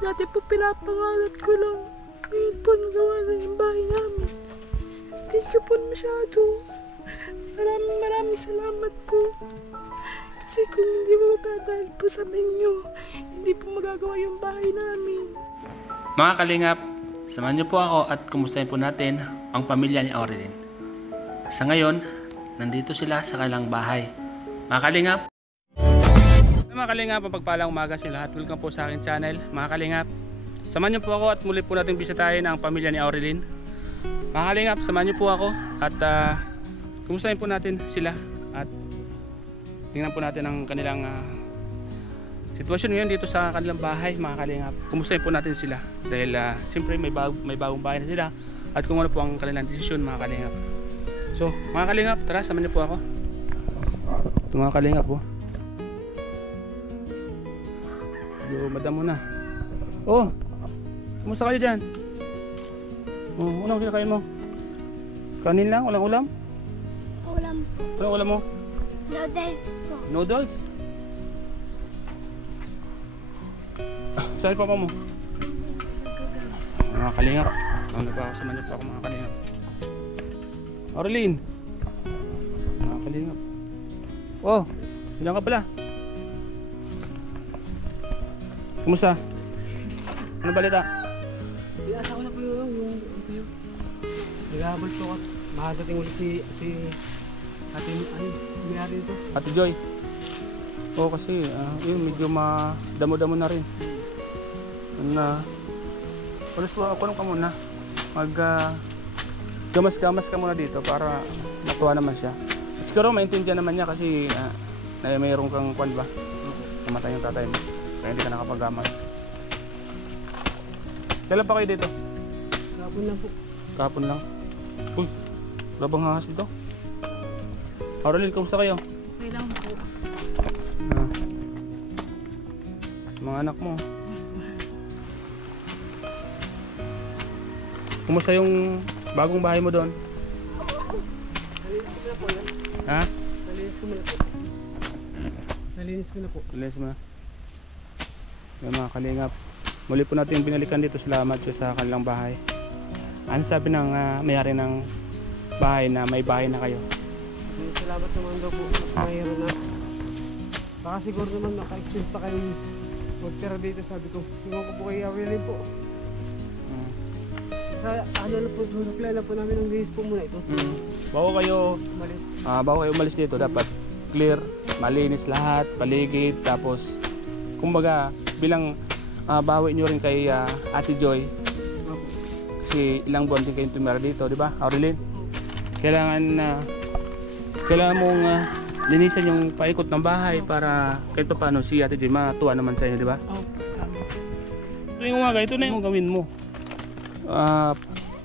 Dati po pinapangarap ko lang. Ngayon po nagawa na yung bahay namin. Thank you po masyado. Maraming salamat po. Kasi kung hindi mo dahil po sa inyo, hindi po magagawa yung bahay namin. Mga kalingap, samahan niyo po ako at kumustahin po natin ang pamilya ni Aurelyn. Sa ngayon, nandito sila sa kanilang bahay. Mga kalingap, pagpalang umaga sa lahat. Welcome po sa aking channel. Mga kalingap, samahan niyo po ako at muli po natin bisitahin ang pamilya ni Aurelyn. Mga kalingap, samahan niyo po ako at kumustahin po natin sila at tingnan po natin ang kanilang sitwasyon ngayon dito sa kanilang bahay. Mga kalingap, kumustahin po natin sila dahil siyempre may bagong bahay na sila at kung ano po ang kanilang desisyon. Mga kalingap, so mga kalingap, tara samahan niyo po ako. Ito mga kalingap po, madam mo na. Oh, kumusta kayo dyan? Oh, unang kinakain mo? Kanin lang? Walang ulam? Ulam po. Anong ulam mo? Noodles po. Noodles? Saan pa mo? Mga kalingap, ano ba ako sa manyo pa ako mga kalingap? Aurelyn, mga kalingap. Oh, diyan ka pala. Kumusta? Ano balita? Asa ko na po yung sa'yo. Nag-aabot ko at makadating ulit si ate may-ari nito. Ate Joy. Oo kasi yun medyo madamo-damo na rin. Alas ako ka muna. Gamas-gamas ka muna dito para matuwa naman siya. At siguro maintindihan naman niya kasi mayroon kang kwan ba? Namatay yung tatay mo. Kaya hindi ka nakapagamas. Kailan pa kayo dito? Kapon lang po. Kahapon lang. Uy, labang hahas dito. Aurelyn, kamusta kayo? Okay lang po. Mga anak mo. Kumusta yung bagong bahay mo doon? Nalinis ko na po yan. Ha? Nalinis ko na po. Nalinis ko na po. Nalinis mo na. Yung mga kalingap, muli po natin binalikan dito. Salamat sa kanilang bahay. Ano sabi ng may-ari ng bahay na may bahay na kayo? Salamat naman daw po. Mayroon na. Baka siguro naman maka-extend pa kayong magtira dito. Sabi ko, tingnan ko po kay Aurelyn po. Sa ano na po, susuklay na po namin ng list po muna ito. Bago kayo Umalis. bago kayo umalis dito, dapat clear, malinis lahat, paligid, tapos kumbaga bilang bawi nyo rin kay Ate Joy kasi ilang buwan din kayong tumira dito, di ba Aurelyn? Kailangan mong linisan yung paikot ng bahay para kahit pa paano si Ate Joy matuwa naman sa inyo, di ba? Oh, Tuwing umaga, ito na yung gawin mo.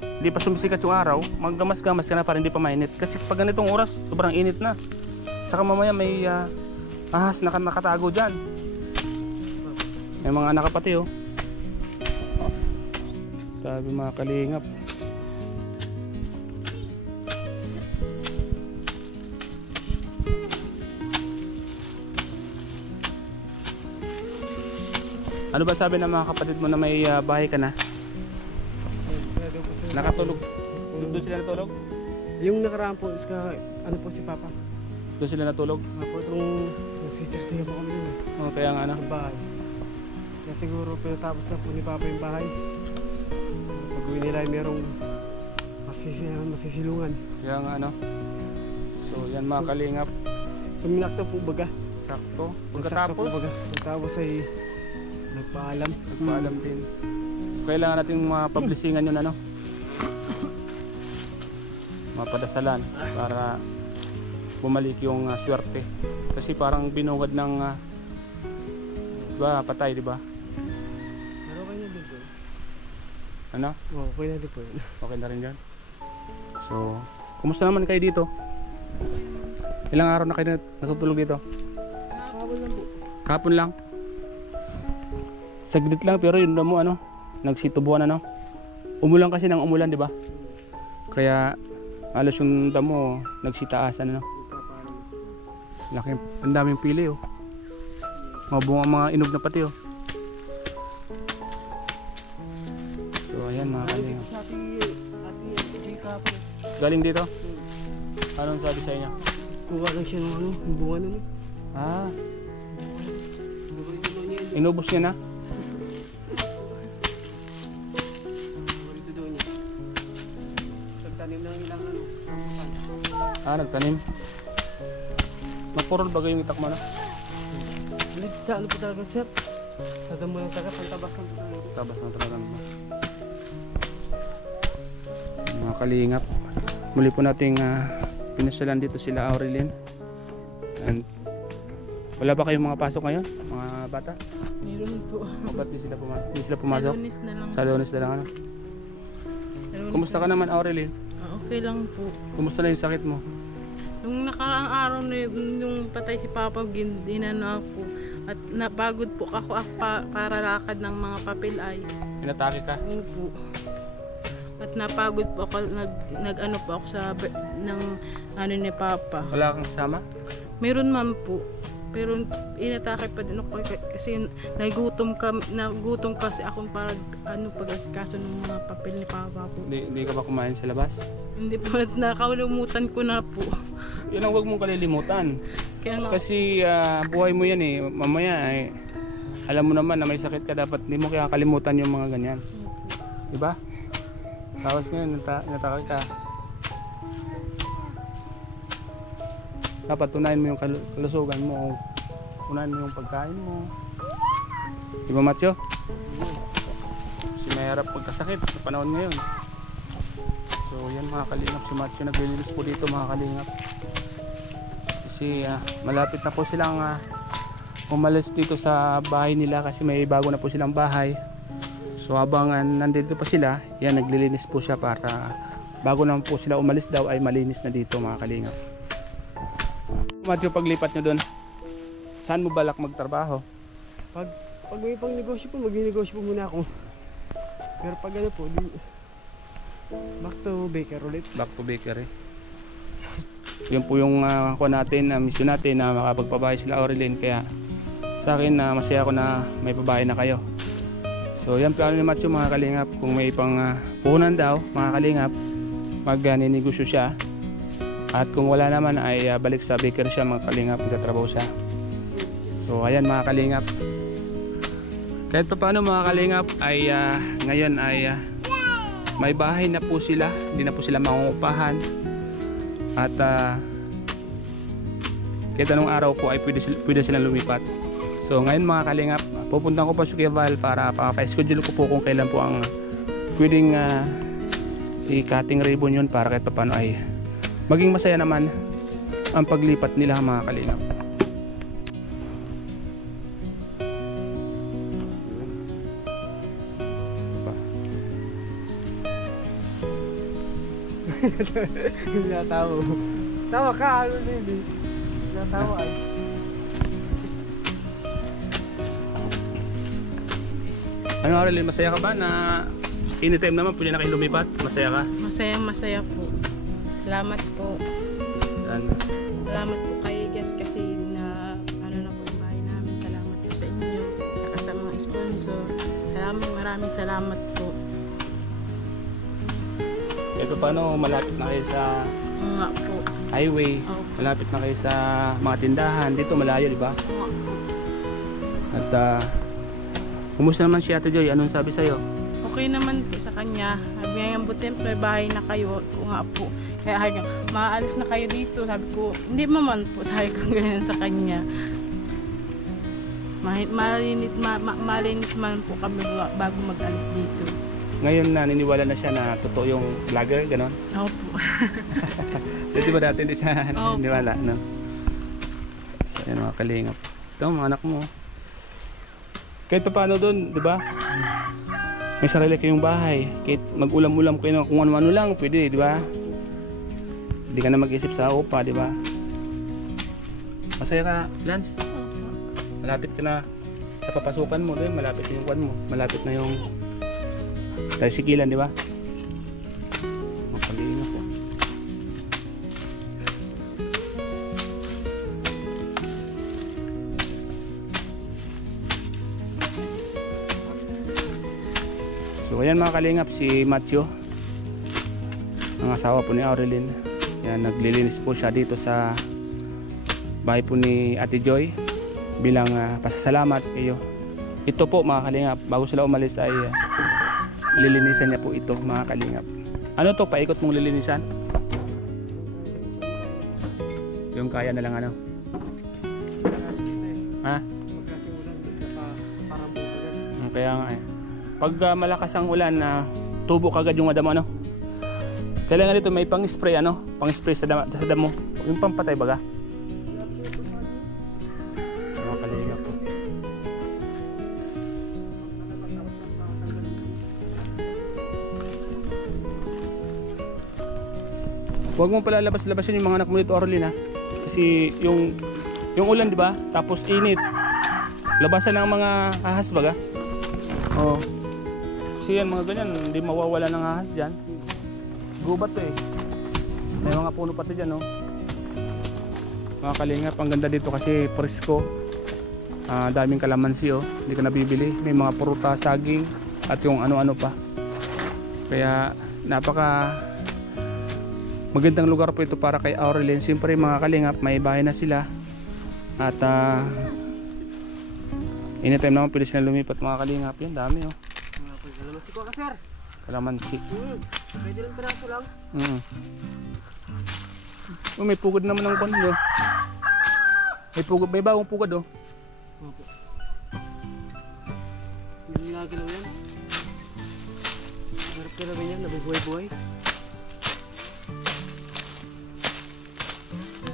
Hindi pa sumisikat yung araw, maggamas-gamas ka na para hindi pa mainit kasi pag ganitong oras sobrang init na, saka mamaya may ahas na nakatago dyan. May mga anak ka pati oh. Sabi mga kalingap. Ano ba sabi ng mga kapatid mo na may bahay ka na? Nakatulog? Doon sila natulog? yung nakaraan po is ano po si Papa. Doon sila natulog? Nga po itong nagsisirsiga po kami yun. Oh, kaya nga ano? Ang bahay. Kaya siguro pinatapos na po ni Papa yung bahay. Pag-uwi nila ay merong masisilungan. Kaya nga ano? So yan mga kalingap. Suminakto po baga. Sakto. Pagkatapos ay nagpaalam din. Kailangan natin mapublisingan yun ano? Mapadasalan para bumalik yung swerte. Kasi parang binungad ng diba, patay, diba? Pero okay na din po. Ano? Oo, okay na din po yun. Okay na rin dyan. So, kumusta naman kayo dito? Ilang araw na kayo natutulog dito? Kahapon lang po. Kahapon lang? Saglit lang pero yun mo ano? Nagsitubuan ano? Umulan kasi ng umulan, diba? Kaya alas yung damo nagsitaasan ano? Laki, ang daming pili oh. Mga bunga, mga inog na pati oh. kahapon. Galing dito? Anong sabi sa inyo? Kuha lang siya ng ano, yung bunga nun. Ah, Bunga yung dulo niya. inubos niya na? Bunga yung dulo niya. Nagtanim ng ilang ano. rambutan. Ah, nagtanim. Magpurol bagay yung itak mo na? Ulit sa ano po talaga sir? Sa damo ng taga, pantabas ng talaga. Tabas na talaga mo. Mga kalingap, muli po nating pinasyalan dito sila Aurelin. And wala ba kayong mga pasok ngayon? Mga bata? Meron po. O ba't di sila pumasok? Di sila pumasok? Lunes na lang. Sa Lunes na lang ano? Lunes Kumusta ka na- naman Aurelin? Okay lang po. Kumusta na yung sakit mo? Nung nakaraang araw na yung patay si Papa, ginano ako. At napagod po ako para lakad ng mga papel ay. Inatake ka? Opo. At napagod po ako, nag-ano po ako sa ng ano ni Papa. Wala kang kasama? Meron man po. Pero inatake pa din ako kasi nagutom kasi ako para ano pag-asikaso ng mga papel ni Papa po. Di ka ba kumain sa labas? Hindi po, nakalimutan ko na po. Yun ang huwag mong kalilimutan. Kaya nga, Kasi buhay mo yan eh. Mamaya eh, alam mo naman na may sakit ka, dapat hindi mo kaya kalimutan yung mga ganyan. Diba? Tapos ngayon, natake ka. Dapat tunayin mo yung kalusugan mo. Unahin mo yung pagkain mo. Diba Matyo? Kasi mahirap pagkasakit sa panahon ngayon. So yan mga kalingap, si Matyo naglilinis po dito mga kalingap. Kasi malapit na po silang umalis dito sa bahay nila kasi may bago na po silang bahay. So habang nandito pa sila, yan naglilinis po siya para bago naman po sila umalis daw ay malinis na dito mga kalingap. Matyo, paglipat nyo doon, saan mo balak magtrabaho? Pag may pang negosyo po, mag-negosyo po muna ako. Pero pag ano po, back to baker ulit. Back to bakery. Yun po yung kuha natin, mission natin na makapagpabahay sila Aurelin. Kaya sa akin masaya ako na may pabahay na kayo. So yan plano ni Matthew mga kalingap. Kung may pang puhunan daw mga kalingap, mag-ninegosyo siya. At kung wala naman ay balik sa bakery siya mga kalingap, magtatrabaho siya. So ayan mga kalingap. Kahit pa paano mga kalingap ay ngayon ay may bahay na po sila, hindi na po sila mangungupahan. At kahit anong araw po ay pwede silang lumipat. So ngayon mga kalingap, pupuntahan ko pa sa Val para pa-schedule ko po kung kailan po ang pwedeng i-cutting ribbon yun para kahit pa paano ay maging masaya naman ang paglipat nila mga kalingap. Natawa. Tawa ka, ano din eh. Natawa ay. Ano Aurelin, masaya ka ba na anytime naman pwede na kayo lumipat? Masaya ka? masaya po. Salamat po. Yan. Salamat po kay Gas kasi na ano na po yung bahay namin. Salamat po sa inyo. Saka sa mga sponsor. Maraming salamat po. Kahit pa paano malapit na kayo sa Nga po. highway, Opo. malapit na kayo sa mga tindahan. Dito malayo, di ba? Nga po. At kumusta naman si Ate Joy? Anong sabi sa'yo? Okay naman po sa kanya. Sabi niya, yung buti may bahay na kayo. O nga po. Kaya sabi niya, maalis na kayo dito. Sabi ko, hindi naman po. Sabi ko ganyan sa kanya. Malinis man po kami bago mag-alis dito. Ngayon naniniwala na siya na totoo yung vlogger, gano'n? Opo. Di ba dati hindi siya Opo. naniniwala, no? So yan mga kalingap. Ito mga anak mo. Kahit pa paano doon, di ba? May sarili kayong bahay. Kahit mag-ulam-ulam kayo kung ano-ano lang, pwede, di ba? Hindi ka na mag-isip sa upa, di ba? Masaya ka, Lance? Malapit ka na sa papasukan mo, din malapit na yung kwan mo, malapit na yung sigilan, di ba? Makalingap po. So ayan mga kalingap, si Matthew ang asawa po ni Aurelin. Yan, naglilinis po siya dito sa bahay po ni Ate Joy bilang pasasalamat iyo. Ito po mga kalingap, bago sila umalis ay lilinisan niya po ito mga kalingap. Ano to, paikot mong lilinisan? Yung kaya na lang ano? Ha? Kaya nga eh. Pag malakas ang ulan na tubo kagad yung damo ano? Kailangan dito may pang-spray ano? Pang-spray sa damo. Yung pampatay baga. Mga kalingap po. Huwag mo pala labas-labasin yung mga anak mo dito, Aurelin ha. Kasi yung ulan, di ba? Tapos init. Labasan ng mga ahas baga. Oh. Kasi yan mga ganyan, hindi mawawala ng ahas diyan. Gubat to eh. May mga puno pati diyan, no. Mga kalingap, ang ganda dito kasi presko. Daming kalamansi oh. Hindi ka nabibili. May mga prutas, saging at yung ano-ano pa. Kaya napaka magandang lugar po ito para kay Aurelin. Siyempre mga kalingap, may bahay na sila. At anytime naman pwede sila lumipat mga kalingap. Yan, dami oh. Kalamansi ko ka, sir. Kalamansi. Pwede lang piraso lang. Oh, may pugod naman ng kondo. May pugod, may bagong pugod oh. Opo. Hindi nagagalaw yan. Harap ka namin yan, nabubuhay-buhay.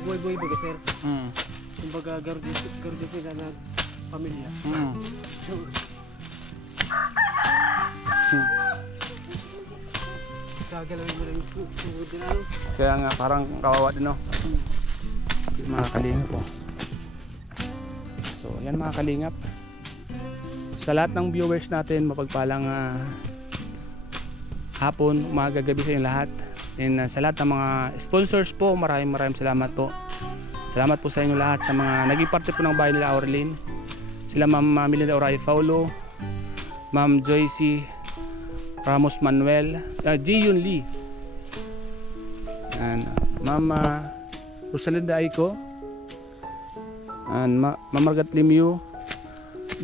Buhay-buhay ba ka, sir? Kumbaga gardo sila na pamilya. Gagalawin mo lang yung tungod din ano. Kaya nga parang kawawa din no. Mga kalingap po. So yan mga kalingap. Sa lahat ng viewers natin, mapagpalang hapon, umaga, gabi sa inyo lahat. And sa lahat ng mga sponsors po, maraming salamat po. Salamat po sa inyo lahat sa mga naging parte po ng bahay nila Aurelin. Sila Ma'am Melinda Oray Paulo, Ma'am Joycey Ramos Manuel, Jiyun Lee, and Ma'am Rosalinda Aiko, and Ma'am Margaret Limiu,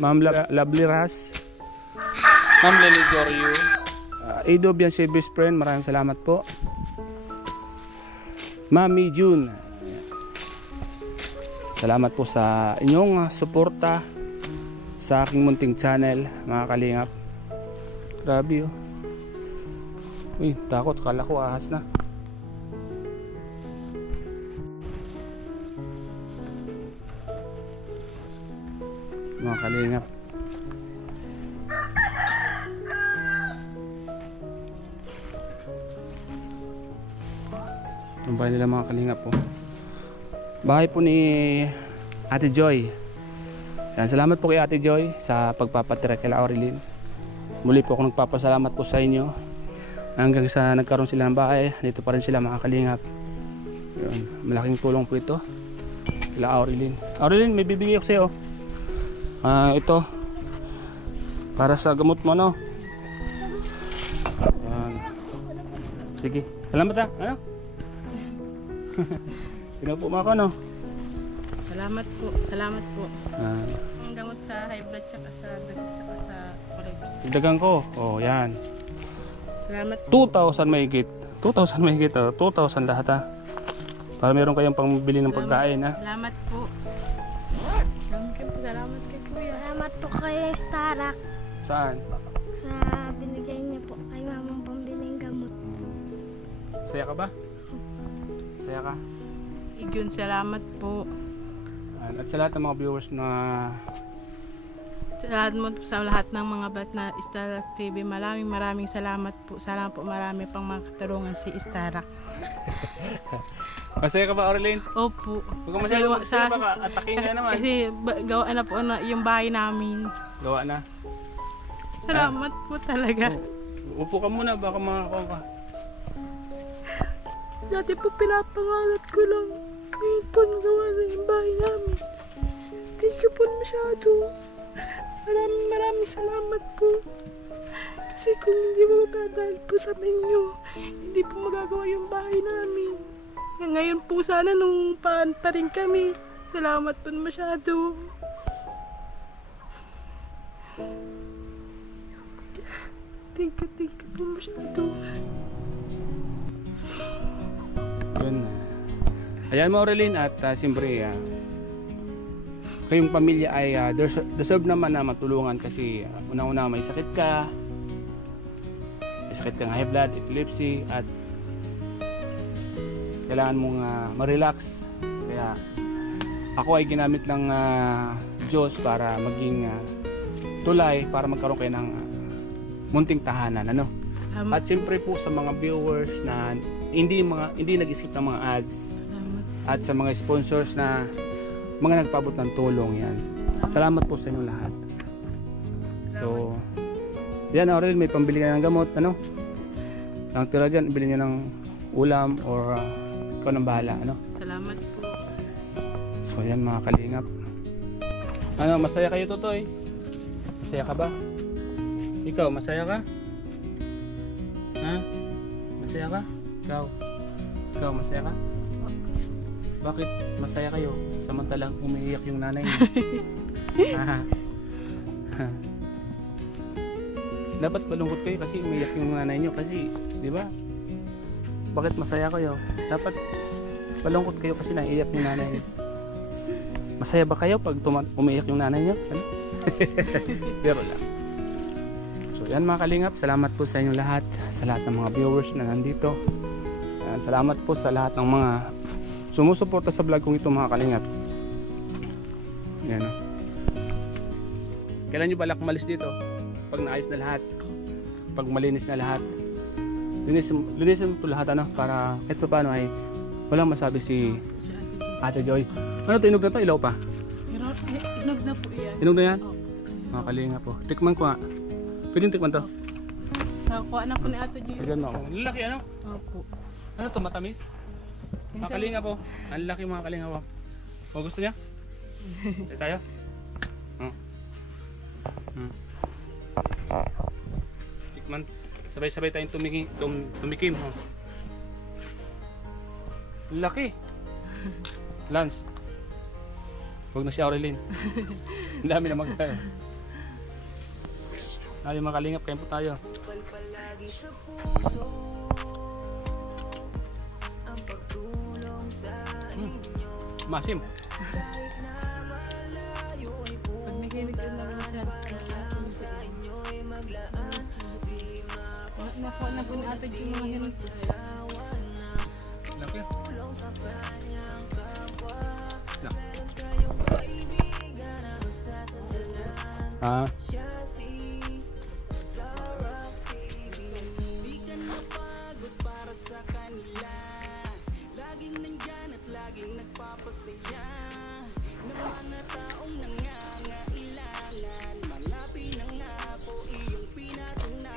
Ma'am Lovely Ras, Ma'am Lely Gorio, Edo Bianse best friend, maraming salamat po. Mami June, salamat po sa inyong suporta sa aking munting channel mga kalingap. Grabe oh. Uy, takot, kala ko ahas na. Mga kalingap, ang bahay nila mga kalingap po. Bahay po ni Ate Joy. Yan, salamat po kay Ate Joy sa pagpapatira kay Aurelin. Muli po ako nagpapasalamat po sa inyo. Hanggang sa nagkaroon sila ng bahay, dito pa rin sila mga kalingap. Yun, malaking tulong po ito kila Aurelin. Aurelin, may bibigay ako sa iyo. Ito para sa gamot mo no. Yan. Sige, salamat ha. Ano? Pinupo mo ako no. Salamat po. Ang gamot sa high blood tsaka sa colips. Dagan ko. Oh, yan. Salamat po. 2,000 mahigit. 2,000 mahigit oh. 2,000 lahat ha. Para meron kayong pangbili ng pagkain ha. Salamat po. Salamat kay Kuya. Salamat po kay Starak Saan? sa binigay niya po kay mamang pambiling gamot. Saya ka ba? Saya ka? Igun, salamat po. At sa lahat ng mga viewers na Sa lahat ng mga bat na Starak TV, maraming salamat po. Sana po marami pang makatulungan si Starak. masaya ka ba, Aurelin? Opo. Huwag ka masaya, baka atakin niya naman. Kasi gawa na po na yung bahay namin. Gawa na. Salamat po talaga. Upo ka muna, baka makakuha ka. Dati po pinapangalat ko lang. Ngayon po nagawa na yung bahay namin. Thank you po masyado. Maraming salamat po. Kasi kung hindi mo dahil po sa inyo, hindi po magagawa yung bahay namin. Ngayon po sana nung paan pa rin kami. Salamat po masyado. Thank you po masyado. Yun. Ayan mo, Aurelin, at siyempre kayong pamilya ay deserve naman na matulungan kasi unang-una may sakit ka, kang high blood, epilepsy, at kailangan mong ma-relax. Kaya ako ay ginamit ng Diyos para maging tulay para magkaroon kayo ng munting tahanan, ano? At siyempre po sa mga viewers na hindi nag-skip ng mga ads, at sa mga sponsors na mga nagpaabot ng tulong, yan. Salamat po sa inyo lahat. So, yan, Aurel, may pambili ka ng gamot, ano? Ang tira dyan, ibili nyo ng ulam or ikaw nang bahala, ano? Salamat po. So, yan mga kalingap. Ano, masaya kayo, Totoy? Masaya ka ba? Ikaw, masaya ka? Ha? Masaya ka? Ikaw, masaya ka? Bakit masaya kayo? Samantalang umiiyak yung nanay niyo. Dapat malungkot kayo kasi umiiyak yung nanay niyo kasi, di ba? Bakit masaya kayo? Dapat malungkot kayo kasi naiiyak yung nanay niyo. Masaya ba kayo pag umiiyak yung nanay niyo? Ano? Pero lang. So yan mga kalingap, salamat po sa inyo lahat, sa lahat ng mga viewers na nandito. Yan, salamat po sa lahat ng mga sumusuporta sa vlog kong ito mga kalingap. Yan o. Kailan nyo balak malis dito? Pag naayos na lahat, pag malinis na lahat, linisin mo lahat, ano, para kahit pa paano ay walang masabi si Ate Joy. Ano ito, inog na to? Ilaw pa? Inog na po yan. Inog na yan? Mga kalingap po. Tikman ko nga. Pwedeng tikman to? Nakakuha na po ni Ate Gio. Tignan mo ako. Lalaki ano? Opo. Ano to, matamis? Mga kalingap po. Ang laki mga kalingap po. O gusto niya? Tayo? Tikman. Sabay-sabay tayong tumikim. Laki. Lance. Huwag na si Aurelin. Ang dami na magtayo. Ay, mga kalingap, kayo po tayo. Masim. Pag nakinig yun naman siya. Nakuha na po ni Ate Gio mga hinog. Laki. No. Ah.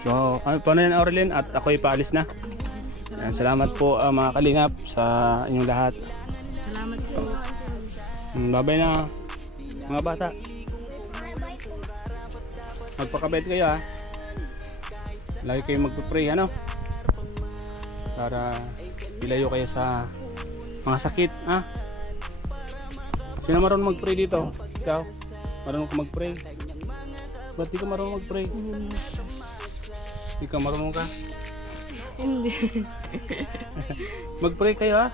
So, paano yan, Aurelin? At ako'y paalis na. Yan, salamat po mga kalingap sa inyong lahat. Salamat po. Babay na mga bata. Magpakabait kayo ha. Lagi kayo magpupray, ano? Para ilayo kayo sa mga sakit, ha? Sino marunong mag-pray dito? Ikaw? Marunong ka mag-pray? Ba't di ka marunong mag-pray? Ikaw marunong ka? Hindi. Mag-pray kayo ha?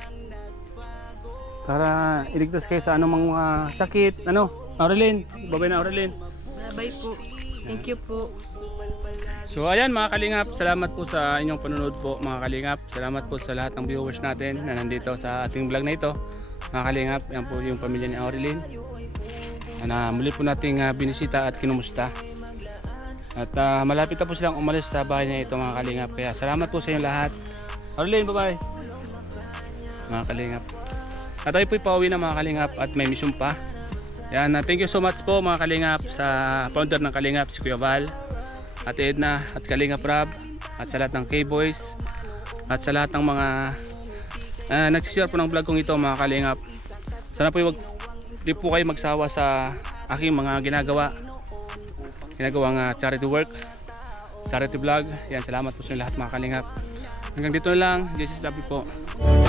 Para iligtas kayo sa anumang mga sakit. Ano? Aurelin? Babay na, Aurelin. Bye po. Thank you po. So ayan mga kalingap, salamat po sa inyong panonood po mga kalingap. Salamat po sa lahat ng viewers natin na nandito sa ating vlog na ito. Mga kalingap, yan po yung pamilya ni Aurelin na muli po nating binisita at kinumusta. At malapit na po silang umalis sa bahay niya ito mga kalingap. Kaya salamat po sa inyo lahat. Aurelin, bye bye mga kalingap. At tayo po'y pauwi na mga kalingap at may mission pa. Yan, thank you so much po mga kalingap sa founder ng Kalingap, si Kuya Val, at Edna, at Kalingap Rob, at sa lahat ng K-Boys, at sa lahat ng mga nag-share po ng vlog kong ito mga kalingap. Sana po di po kayo magsawa sa aking mga ginagawang charity work. charity vlog. Yan, salamat po sa inyo lahat mga kalingap. Hanggang dito na lang. Jesus love you po.